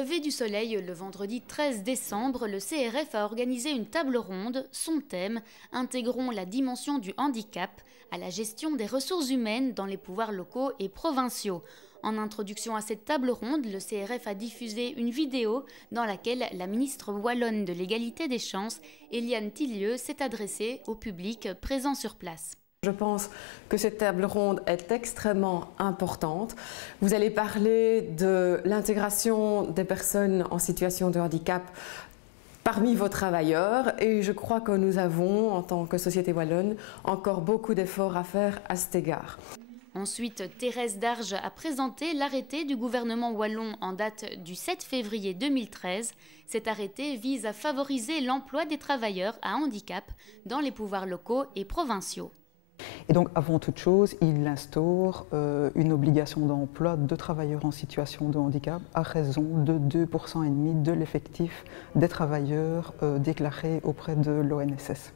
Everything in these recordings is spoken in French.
Lever du soleil, le vendredi 13 décembre, le CRF a organisé une table ronde. Son thème, intégrons la dimension du handicap à la gestion des ressources humaines dans les pouvoirs locaux et provinciaux. En introduction à cette table ronde, le CRF a diffusé une vidéo dans laquelle la ministre wallonne de l'égalité des chances, Éliane Tillieu, s'est adressée au public présent sur place. Je pense que cette table ronde est extrêmement importante. Vous allez parler de l'intégration des personnes en situation de handicap parmi vos travailleurs et je crois que nous avons, en tant que Société Wallonne, encore beaucoup d'efforts à faire à cet égard. Ensuite, Thérèse Darges a présenté l'arrêté du gouvernement wallon en date du 7 février 2013. Cet arrêté vise à favoriser l'emploi des travailleurs à handicap dans les pouvoirs locaux et provinciaux. Et donc, avant toute chose, il instaure une obligation d'emploi de travailleurs en situation de handicap à raison de 2,5% de l'effectif des travailleurs déclarés auprès de l'ONSS.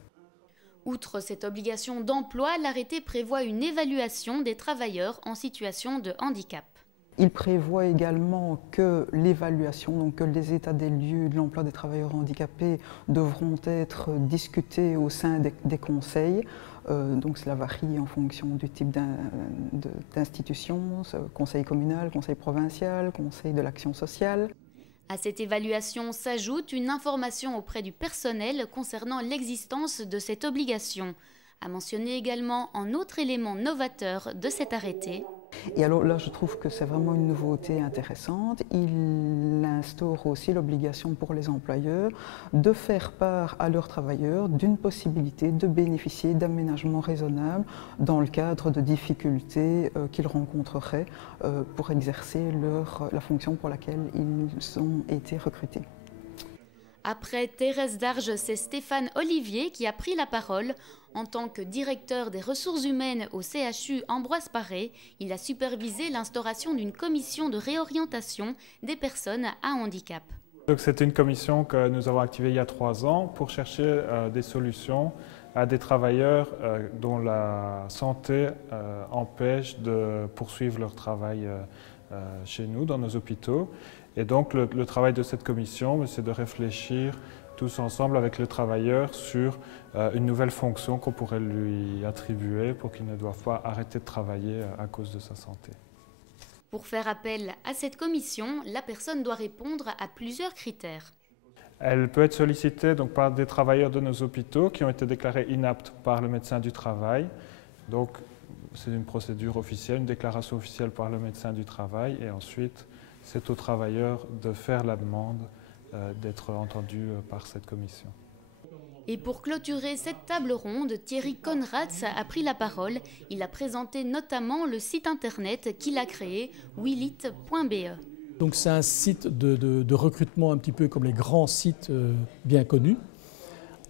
Outre cette obligation d'emploi, l'arrêté prévoit une évaluation des travailleurs en situation de handicap. Il prévoit également que l'évaluation, donc que les états des lieux de l'emploi des travailleurs handicapés devront être discutés au sein des conseils. Donc cela varie en fonction du type d'institution, conseil communal, conseil provincial, conseil de l'action sociale. À cette évaluation s'ajoute une information auprès du personnel concernant l'existence de cette obligation. À mentionner également en autre élément novateur de cet arrêté. Et alors là, je trouve que c'est vraiment une nouveauté intéressante. Il instaure aussi l'obligation pour les employeurs de faire part à leurs travailleurs d'une possibilité de bénéficier d'aménagements raisonnables dans le cadre de difficultés qu'ils rencontreraient pour exercer la fonction pour laquelle ils ont été recrutés. Après Thérèse Darges, c'est Stéphane Olivier qui a pris la parole. En tant que directeur des ressources humaines au CHU Ambroise Paré, il a supervisé l'instauration d'une commission de réorientation des personnes à handicap. C'est une commission que nous avons activée il y a 3 ans pour chercher des solutions à des travailleurs dont la santé empêche de poursuivre leur travail chez nous, dans nos hôpitaux. Et donc le travail de cette commission, c'est de réfléchir tous ensemble avec le travailleur sur une nouvelle fonction qu'on pourrait lui attribuer pour qu'il ne doive pas arrêter de travailler à cause de sa santé. Pour faire appel à cette commission, la personne doit répondre à plusieurs critères. Elle peut être sollicitée donc, par des travailleurs de nos hôpitaux qui ont été déclarés inaptes par le médecin du travail. Donc c'est une procédure officielle, une déclaration officielle par le médecin du travail et ensuite c'est au travailleur de faire la demande d'être entendu par cette commission. Et pour clôturer cette table ronde, Thierry Conrads a pris la parole. Il a présenté notamment le site internet qu'il a créé, willit.be. Donc c'est un site de recrutement un petit peu comme les grands sites bien connus,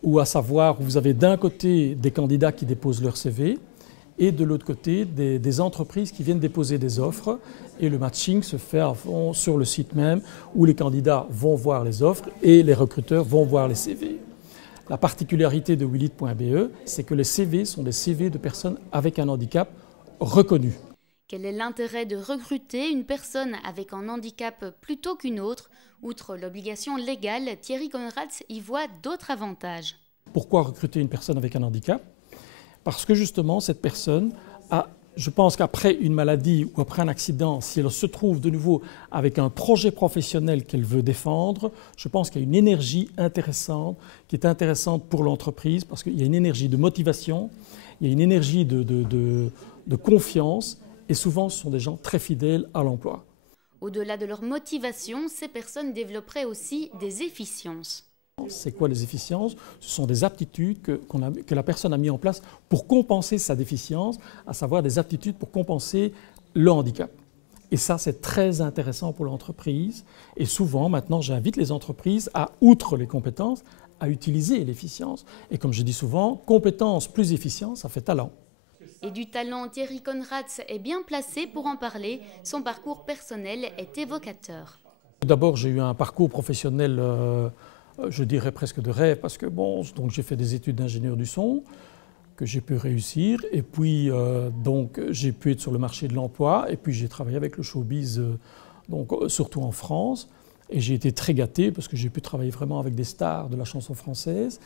où à savoir vous avez d'un côté des candidats qui déposent leur CV et de l'autre côté des entreprises qui viennent déposer des offres et le matching se fait sur le site même où les candidats vont voir les offres et les recruteurs vont voir les CV. La particularité de willit.be, c'est que les CV sont des CV de personnes avec un handicap reconnu. Quel est l'intérêt de recruter une personne avec un handicap plutôt qu'une autre? Outre l'obligation légale, Thierry Conrads y voit d'autres avantages. Pourquoi recruter une personne avec un handicap? Parce que justement, cette personne je pense qu'après une maladie ou après un accident, si elle se trouve de nouveau avec un projet professionnel qu'elle veut défendre, je pense qu'il y a une énergie intéressante, qui est intéressante pour l'entreprise, parce qu'il y a une énergie de motivation, il y a une énergie de confiance, et souvent ce sont des gens très fidèles à l'emploi. Au-delà de leur motivation, ces personnes développeraient aussi des efficiences. C'est quoi les efficiences? Ce sont des aptitudes que la personne a mis en place pour compenser sa déficience, à savoir des aptitudes pour compenser le handicap. Et ça, c'est très intéressant pour l'entreprise. Et souvent, maintenant, j'invite les entreprises à, outre les compétences, à utiliser l'efficience. Et comme je dis souvent, compétence plus efficience, ça fait talent. Et du talent, Thierry Conrads est bien placé pour en parler. Son parcours personnel est évocateur. D'abord, j'ai eu un parcours professionnel je dirais presque de rêve, parce que donc j'ai fait des études d'ingénieur du son, que j'ai pu réussir, et puis donc j'ai pu être sur le marché de l'emploi, et puis j'ai travaillé avec le showbiz, donc surtout en France, Et j'ai été très gâté parce que j'ai pu travailler vraiment avec des stars de la chanson française.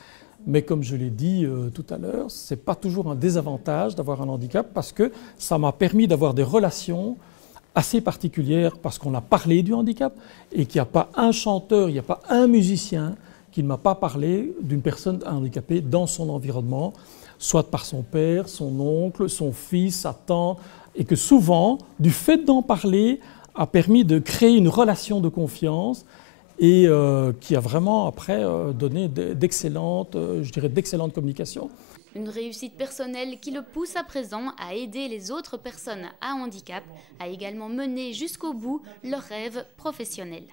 Mais comme je l'ai dit tout à l'heure, ce n'est pas toujours un désavantage d'avoir un handicap parce que ça m'a permis d'avoir des relations assez particulières parce qu'on a parlé du handicap et qu'il n'y a pas un chanteur, il n'y a pas un musicien qui ne m'a pas parlé d'une personne handicapée dans son environnement, soit par son père, son oncle, son fils, sa tante, et que souvent, du fait d'en parler, a permis de créer une relation de confiance et qui a vraiment après donné d'excellentes communications. Une réussite personnelle qui le pousse à présent à aider les autres personnes à handicap, à également mener jusqu'au bout leurs rêves professionnels.